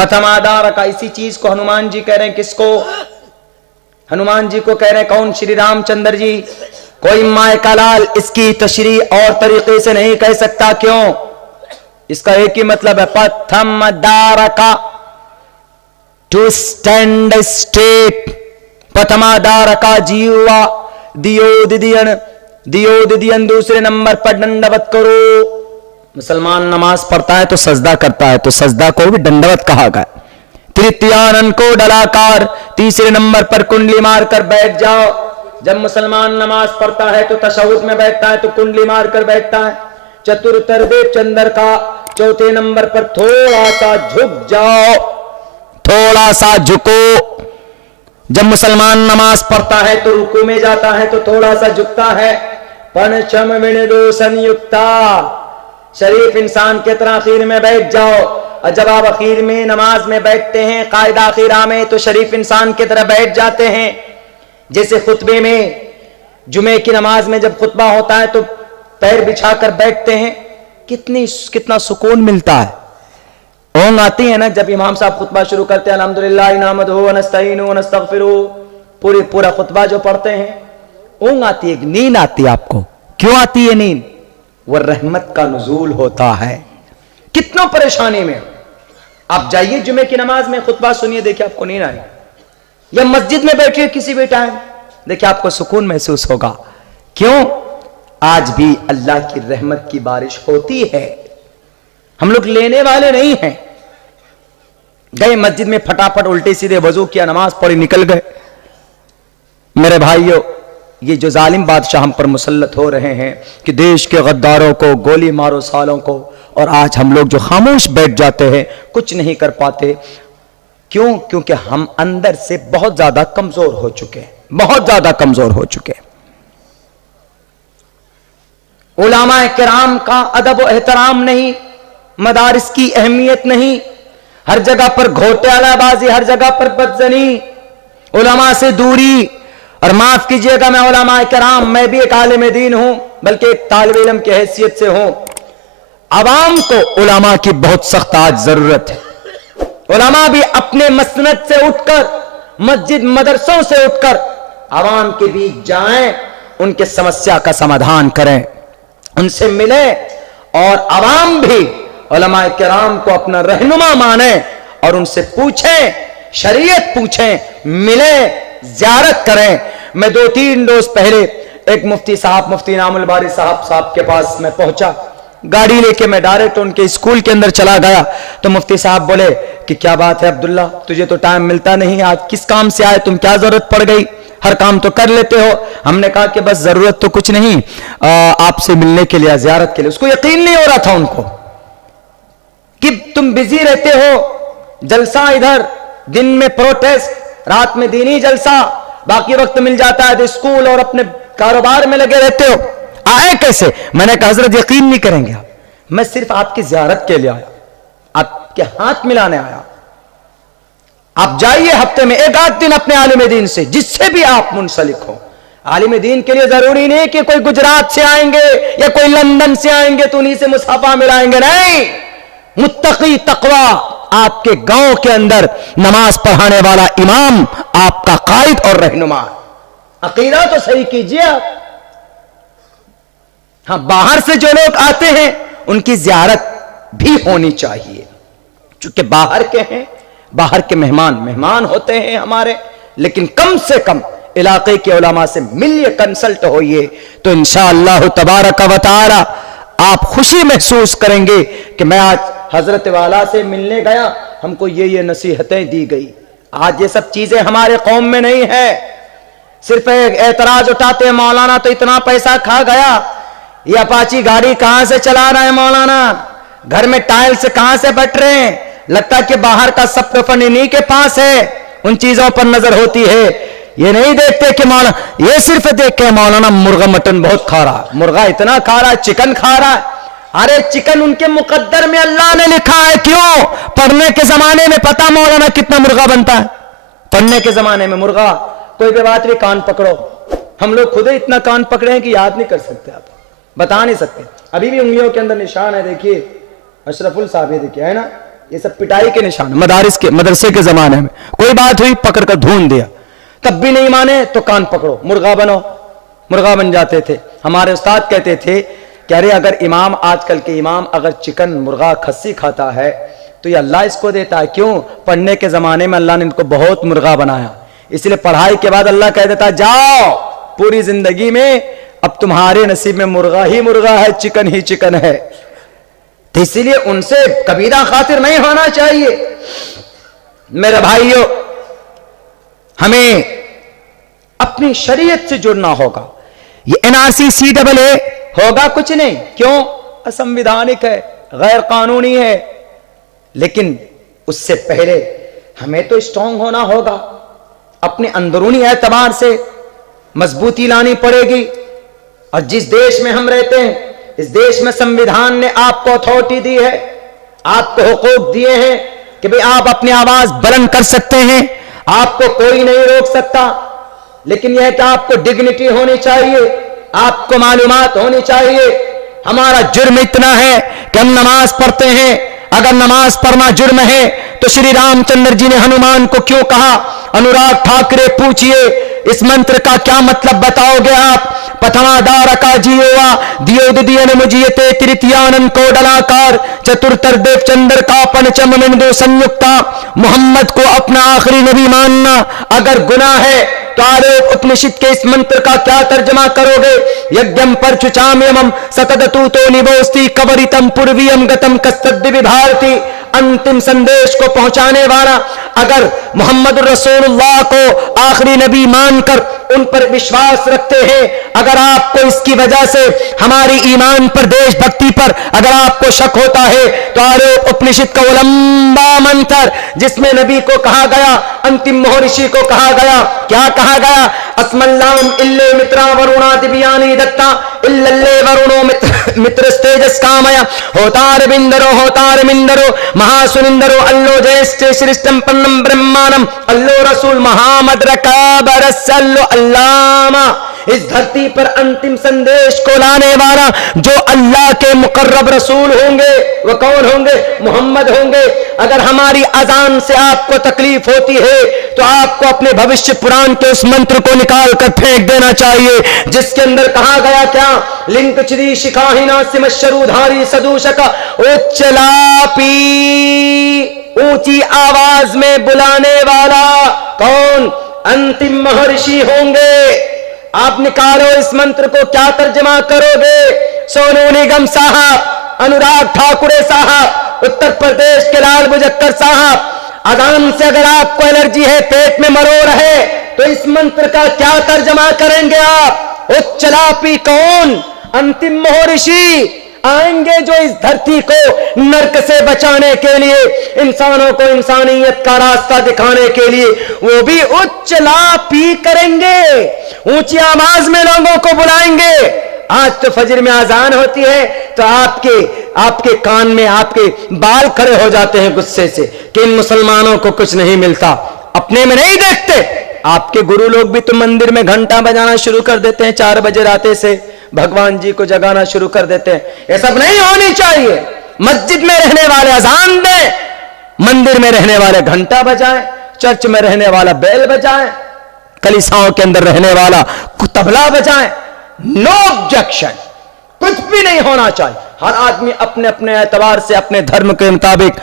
प्रथमाधार का इसी चीज को हनुमान जी कह रहे हैं। किसको? हनुमान जी को कह रहे हैं। कौन? श्री रामचंद्र जी। कोई माए का लाल इसकी तशरीह और तरीके से नहीं कह सकता। क्यों? इसका एक ही मतलब है, प्रथमाधार का, टू स्टैंड स्टेट। प्रथमाधार का जीवा दियो दिदियन दूसरे नंबर पर दंडवत करो। मुसलमान नमाज पढ़ता है तो सजदा करता है, तो सजदा को भी दंडवत कहा गया। तृतीयानन को डलाकार, तीसरे नंबर पर कुंडली मारकर बैठ जाओ। जब मुसलमान नमाज पढ़ता है तो तशहुद में बैठता है तो कुंडली मारकर बैठता है। चतुर्थर्दे चंद्र का, चौथे नंबर पर थोड़ा सा झुक जाओ, थोड़ा सा झुको। जब मुसलमान नमाज पढ़ता है तो रुकू में जाता है तो थोड़ा सा झुकता है। पंचम विनिदो संयुक्ता, शरीफ इंसान की तरह आखिर में बैठ जाओ। और जब आप आखिर में नमाज में बैठते हैं कायदा आखिरा में, तो शरीफ इंसान की तरह बैठ जाते हैं। जैसे खुतबे में, जुमे की नमाज में जब खुतबा होता है तो पैर बिछाकर बैठते हैं, कितना सुकून मिलता है। ओंग आती है ना जब इमाम साहब खुतबा शुरू करते हैं, अल्हम्दुलिल्लाह नहमदुहु व नस्तईनुहु व नस्तगफिरुहु, पूरा खुतबा जो पढ़ते हैं, ओंग आती है, नींद आती है। आपको क्यों आती है नींद? वह रहमत का नुज़ूल होता है। कितनों परेशानी में आप जाइए जुमे की नमाज में, खुतबा सुनिए, देखिए आपको नींद आएगी। या मस्जिद में बैठिए किसी भी टाइम, देखिए आपको सुकून महसूस होगा। क्यों? आज भी अल्लाह की रहमत की बारिश होती है। हम लोग लेने वाले नहीं हैं। गए मस्जिद में, फटाफट उल्टे सीधे वजू किया, नमाज पढ़ी, निकल गए। मेरे भाइयों, ये जो जालिम बादशाह हम पर मुसल्लत हो रहे हैं कि देश के गद्दारों को गोली मारो सालों को, और आज हम लोग जो खामोश बैठ जाते हैं, कुछ नहीं कर पाते। क्यों? क्योंकि हम अंदर से बहुत ज्यादा कमजोर हो चुके हैं, बहुत ज्यादा कमजोर हो चुके हैं। उलामा किराम का अदब और एहतराम नहीं, मदारिस की अहमियत नहीं, हर जगह पर घोटालाबाजी, हर जगह पर बदजनी, उलमा से दूरी। और माफ कीजिएगा, मैं उलमा किराम, मैं भी एक आलिम दीन हूं, बल्कि एक तालिब इल्म की हैसियत से हूं। अवाम को उलमा की बहुत सख्त आज जरूरत है। उलमा भी अपने मसनद से उठकर, मस्जिद मदरसों से उठकर अवाम के बीच जाएं, उनके समस्या का समाधान करें, उनसे मिलें, और अवाम भी उलमा किराम को अपना रहनुमा माने और उनसे पूछें, शरीयत पूछें, मिलें, ज़ियारत करें। मैं 2-3 रोज पहले एक मुफ्ती साहब, मुफ्ती इनामुल बारी साहब के पास मैं पहुंचा। गाड़ी लेके मैं डायरेक्ट उनके स्कूल के अंदर चला गया तो मुफ्ती साहब बोले कि क्या बात है अब्दुल्ला, तुझे तो टाइम मिलता नहीं, आज किस काम से आए तुम, क्या जरूरत पड़ गई, हर काम तो कर लेते हो। हमने कहा कि बस जरूरत तो कुछ नहीं, आपसे मिलने के लिए, ज़ियारत के लिए। उसको यकीन नहीं हो रहा था उनको कि तुम बिजी रहते हो, जलसा इधर, दिन में प्रोटेस्ट, रात में दीनी जलसा, बाकी वक्त मिल जाता है तो स्कूल और अपने कारोबार में लगे रहते हो, आए कैसे? मैंने कहा हजरत यकीन नहीं करेंगे आप, मैं सिर्फ आपकी ज़ियारत के लिए आया, आपके हाथ मिलाने आया। आप जाइए हफ्ते में 1 दिन अपने आलिम दीन से, जिससे भी आप मुंसलिक हो। आलिम दीन के लिए जरूरी नहीं कि कोई गुजरात से आएंगे या कोई लंदन से आएंगे तो उन्हीं से मुसाफा मिलाएंगे, नहीं। मुत्तकी तकवा, आपके गांव के अंदर नमाज पढ़ाने वाला इमाम आपका कायद और रहनुमा। अकीदा तो सही कीजिए आप। हाँ, बाहर से जो लोग आते हैं उनकी ज़ियारत भी होनी चाहिए, चूंकि बाहर के हैं, बाहर के मेहमान होते हैं हमारे, लेकिन कम से कम इलाके के उलमा से मिलिए, कंसल्ट होइए, तो इंशाअल्लाह तबारक व तआला आप खुशी महसूस करेंगे कि मैं आज हजरत वाला से मिलने गया, हमको ये नसीहतें दी गई। आज ये सब चीजें हमारे कौम में नहीं है। सिर्फ एतराज उठाते हैं, मौलाना तो इतना पैसा खा गया, ये अपाची गाड़ी कहां से चला रहा है मौलाना, घर में टाइल्स कहां से बट रहे हैं, लगता है कि बाहर का सब फंड इन्हीं के पास है। उन चीजों पर नजर होती है, ये नहीं देखते कि मौलाना, ये सिर्फ देख के मौलाना मुर्गा मटन बहुत खा रहा, मुर्गा इतना खा रहा है, चिकन खा रहा है। अरे चिकन उनके मुकद्दर में अल्लाह ने लिखा है। क्यों? पढ़ने के जमाने में पता मौलाना कितना मुर्गा बनता है, पढ़ने के जमाने में मुर्गा, कोई भी बात भी कान पकड़ो, हम लोग खुद ही इतना कान पकड़े हैं कि याद नहीं कर सकते, आप बता नहीं सकते। अभी भी उंगलियों के अंदर निशान है, देखिए अशरफुल साहब, देखिए है ना, ये सब पिटाई के निशान। मदरसे के जमाने में कोई बात हुई, पकड़कर ढूंढ दिया, तब भी नहीं माने तो कान पकड़ो, मुर्गा बनो। मुर्गा बन जाते थे। हमारे उस्ताद कहते थे कि अरे अगर इमाम, आजकल के इमाम अगर चिकन, मुर्गा, खस्सी खाता है तो ये अल्लाह इसको देता है। क्यों? पढ़ने के जमाने में अल्लाह ने इनको बहुत मुर्गा बनाया, इसलिए पढ़ाई के बाद अल्लाह कह देता जाओ पूरी जिंदगी में अब तुम्हारे नसीब में मुर्गा ही मुर्गा है, चिकन ही चिकन है। तो इसीलिए उनसे कबीरा खातिर नहीं होना चाहिए। मेरे भाइयों, हमें अपनी शरीयत से जुड़ना होगा। ये एनआरसी CAA होगा कुछ नहीं, क्यों? असंवैधानिक है, गैर कानूनी है। लेकिन उससे पहले हमें तो स्ट्रांग होना होगा, अपने अंदरूनी एतबार से मजबूती लानी पड़ेगी। और जिस देश में हम रहते हैं, इस देश में संविधान ने आपको अथॉरिटी दी है, आपको हुकूक दिए हैं कि भाई आप अपनी आवाज बुलंद कर सकते हैं, आपको कोई नहीं रोक सकता। लेकिन यह कि आपको डिग्निटी होनी चाहिए, आपको मालूमात होनी चाहिए। हमारा जुर्म इतना है कि हम नमाज पढ़ते हैं, अगर नमाज पढ़ना जुर्म है तो श्री रामचंद्र जी ने हनुमान को क्यों कहा? अनुराग ठाकरे पूछिए, इस मंत्र का क्या मतलब बताओगे आप? प्रथमादारका जीवा दियोदियन मुजियते तृतीयानन कोडलाकार चतुर्थर देव चंद्र का पंचम बिंदु संयुक्ता। मोहम्मद को अपना आखिरी नबी मानना अगर गुनाह है तो आलोक उपनिषद के इस मंत्र का क्या तर्जमा करोगे? यज्ञम परचुचाम्यमम सकदतु तो निवोस्ति कवरितम पूर्वीयम गतम कस्तद्दिवि भारती। अंतिम संदेश को पहुंचाने वाला अगर मोहम्मद रसूलुल्लाह को आखिरी नबी मानकर उन पर विश्वास रखते हैं, अगर आपको इसकी वजह से हमारी ईमान पर, देशभक्ति पर अगर आपको शक होता है तो आलोक उपनिषद का वो लंबा मंत्र जिसमें नबी को कहा गया, अंतिम महर्षि को कहा गया, क्या कहा गया? अस्मल्लाम इल्ले मित्रा वरुणा दिव्यानी दत्ता इल्लल्ले वरुणो मित्रस्तेजस कामया होतार बिंदरो महासुनिंदरो अल्लो जयस्ते श्रेष्ठम पन्नम ब्रह्मानम अल्लो रसूल महामद रकाबरसल्लो अल्लामा। इस धरती पर अंतिम संदेश को लाने वाला जो अल्लाह के मुकर्रब रसूल होंगे वो कौन होंगे? मोहम्मद होंगे। अगर हमारी अजान से आपको तकलीफ होती है तो आपको अपने भविष्य पुराण के उस मंत्र को निकाल कर फेंक देना चाहिए जिसके अंदर कहा गया क्या? लिंक चिदी शिखाहिना सिमशरुधारी सदूषक उच्चलापी, ऊंची आवाज में बुलाने वाला कौन? अंतिम महर्षि होंगे। आप निकालो इस मंत्र को, क्या तर्जमा करोगे? सोनू निगम साहब, अनुराग ठाकुरे साहब, उत्तर प्रदेश के लाल बुझक्कर साहब, अजान से अगर आपको एलर्जी है, पेट में मरोड़ है, तो इस मंत्र का क्या तर्जमा करेंगे आप? उच्चलापी कौन? अंतिम महर्षि आएंगे जो इस धरती को नरक से बचाने के लिए, इंसानों को इंसानियत का रास्ता दिखाने के लिए वो भी उच्चलापी करेंगे, ऊंची आवाज में लोगों को बुलाएंगे। आज तो फजर में आजान होती है तो आपके कान में आपके बाल खड़े हो जाते हैं गुस्से से कि इन मुसलमानों को कुछ नहीं मिलता, अपने में नहीं देखते। आपके गुरु लोग भी तो मंदिर में घंटा बजाना शुरू कर देते हैं, 4 बजे राते से भगवान जी को जगाना शुरू कर देते हैं। ये सब नहीं होनी चाहिए। मस्जिद में रहने वाले अजान दें, मंदिर में रहने वाले घंटा बजाएं, चर्च में रहने वाला बेल बजाएं, कलीसियाओं के अंदर रहने वाला तबला बजाएं। नो ऑब्जेक्शन, कुछ भी नहीं होना चाहिए। हर आदमी अपने अपने एतबार से अपने धर्म के मुताबिक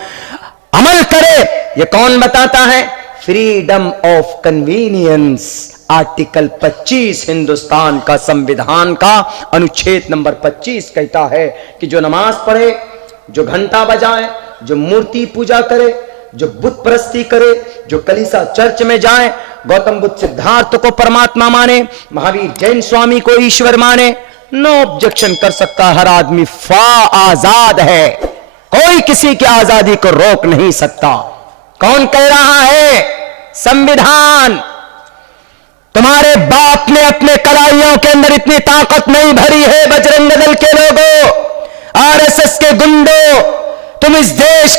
अमल करे। ये कौन बताता है? Freedom of convenience, article 25 Hindustan का संविधान का अनुच्छेद नंबर 25 कहता है कि जो नमाज पढ़े, जो घंटा बजाए, जो मूर्ति पूजा करे, जो बुत परस्ती करे, जो कलीसा चर्च में जाए, गौतम बुद्ध सिद्धार्थ को परमात्मा माने, महावीर जैन स्वामी को ईश्वर माने, नो ऑब्जेक्शन कर सकता। हर आदमी आजाद है, कोई किसी की आजादी को रोक नहीं सकता। कौन कह रहा है? संविधान। तुम्हारे बाप ने अपने कलाइयों के अंदर इतनी ताकत नहीं भरी है। बजरंग दल के लोगों, आरएसएस के गुंडों, तुम इस देश